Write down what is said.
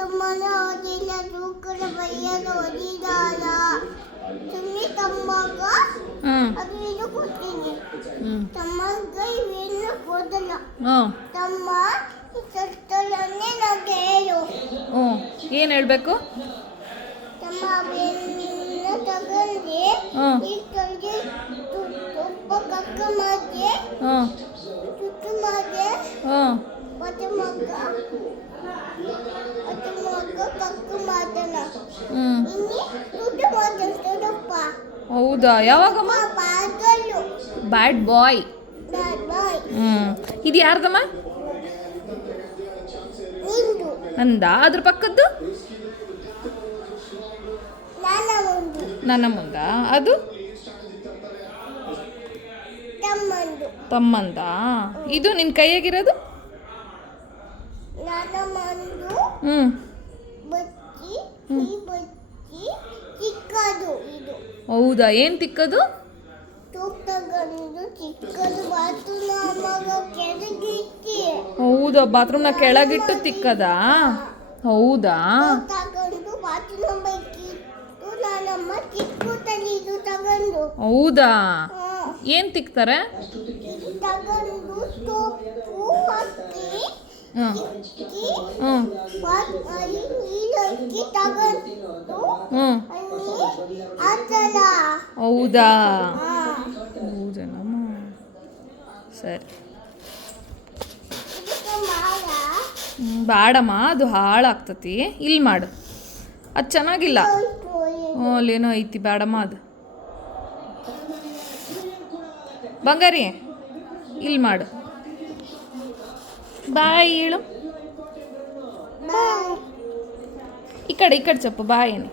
ತಮ್ಮನ ಓದಿಲ್ಲ ತೂಕದ ಬೈಯಲು ಓದಿದಾಳ ಸುಮ್ಮನೆ ತಮ್ಮಗ ಅದು ಇದು ಕೊಡ್ತೀನಿ ತಮ್ಮಗ ಇವೇನು ಕೊಡಲ್ಲ ತಮ್ಮ ಸತ್ತಲನ್ನೇ ನನಗೆ ಹೇಳು ಏನು ಹೇಳಬೇಕು ತಮ್ಮ ಬೆನ್ನ ತಗೊಂಡು ಈ ಕೈಗೆ ತುಪ್ಪ ಕಕ್ಕ ಮಾಡಿ ತುತ್ತು ಮಾಡಿ ಮತ್ತೆ ಮಗ ಕಕ್ಕ ಮಾಡ್ತಾನ ಇನ್ನಿ ತುತ್ತು ಮಾಡ್ತಾನಪ್ಪ ಹೌದಾ ಯಾವಾಗಮ್ಮ ಬಾಗಲು ಬ್ಯಾಡ್ ಬಾಯ್ ಬಾಯ್ ಇದು ಯಾರ್ದಮ್ಮ ನಿಂದು ನಂದ ಅದ್ರ ಪಕ್ಕದ್ದು ನನ್ನ ಮುಂದ ಅದು ತಮ್ಮಂದು ತಮ್ಮಂದ ಇದು ನಿನ್ನ ಕೈಯಾಗಿರೋದು ನನ್ನ ಮಂದು ಬಚ್ಚಿ ಈ ಬಚ್ಚಿ ಚಿಕ್ಕದು ಇದು ಹೌದಾ ಏನು ತಿಕ್ಕದು ತೂಕ ತಗೊಂಡು ಚಿಕ್ಕದು ಬಾತ್ರೂಮ್ ಅಮ್ಮಗ ಕೆಳಗಿಕ್ಕಿ ಹೌದಾ ಬಾತ್ರೂಮ್ನ ಕೆಳಗಿಟ್ಟು ತಿಕ್ಕದಾ ಹೌದಾ ತಗೊಂಡು ಬಾತ್ರೂಮ್ ಇಕ್ಕಿತ್ತು ನನ್ನಮ್ಮ ಚಿಕ್ಕದಲ್ಲಿ ಇದು ತಗೊಂಡು ಹೌದಾ ಏನು ತಿಕ್ತಾರೆ ತಗೊಂಡು ಸೊಪ್ಪು ಅಕ್ಕಿ ಇಕ್ಕಿ ನೀರಕ್ಕಿ ತಗೊಂಡು ಆತಲ ಹೌದಾ ಹೌದನಮ್ಮ ಸರಿ ಬೇಡಮ್ಮ ಅದು ಹಾಳಾಗ್ತತಿ ಇಲ್ಲಿ ಮಾಡು ಅದು ಚೆನ್ನಾಗಿಲ್ಲ ಅಲ್ಲೇನೋ ಐತಿ ಬೇಡಮ್ಮ ಅದು ಬಂಗಾರಿ ಇಲ್ಲಿ ಮಾಡು ಬಾಯ್ ಹೇಳು ಈ ಕಡೆ ಚಪ್ಪು ಬಾಯ್ ಏನು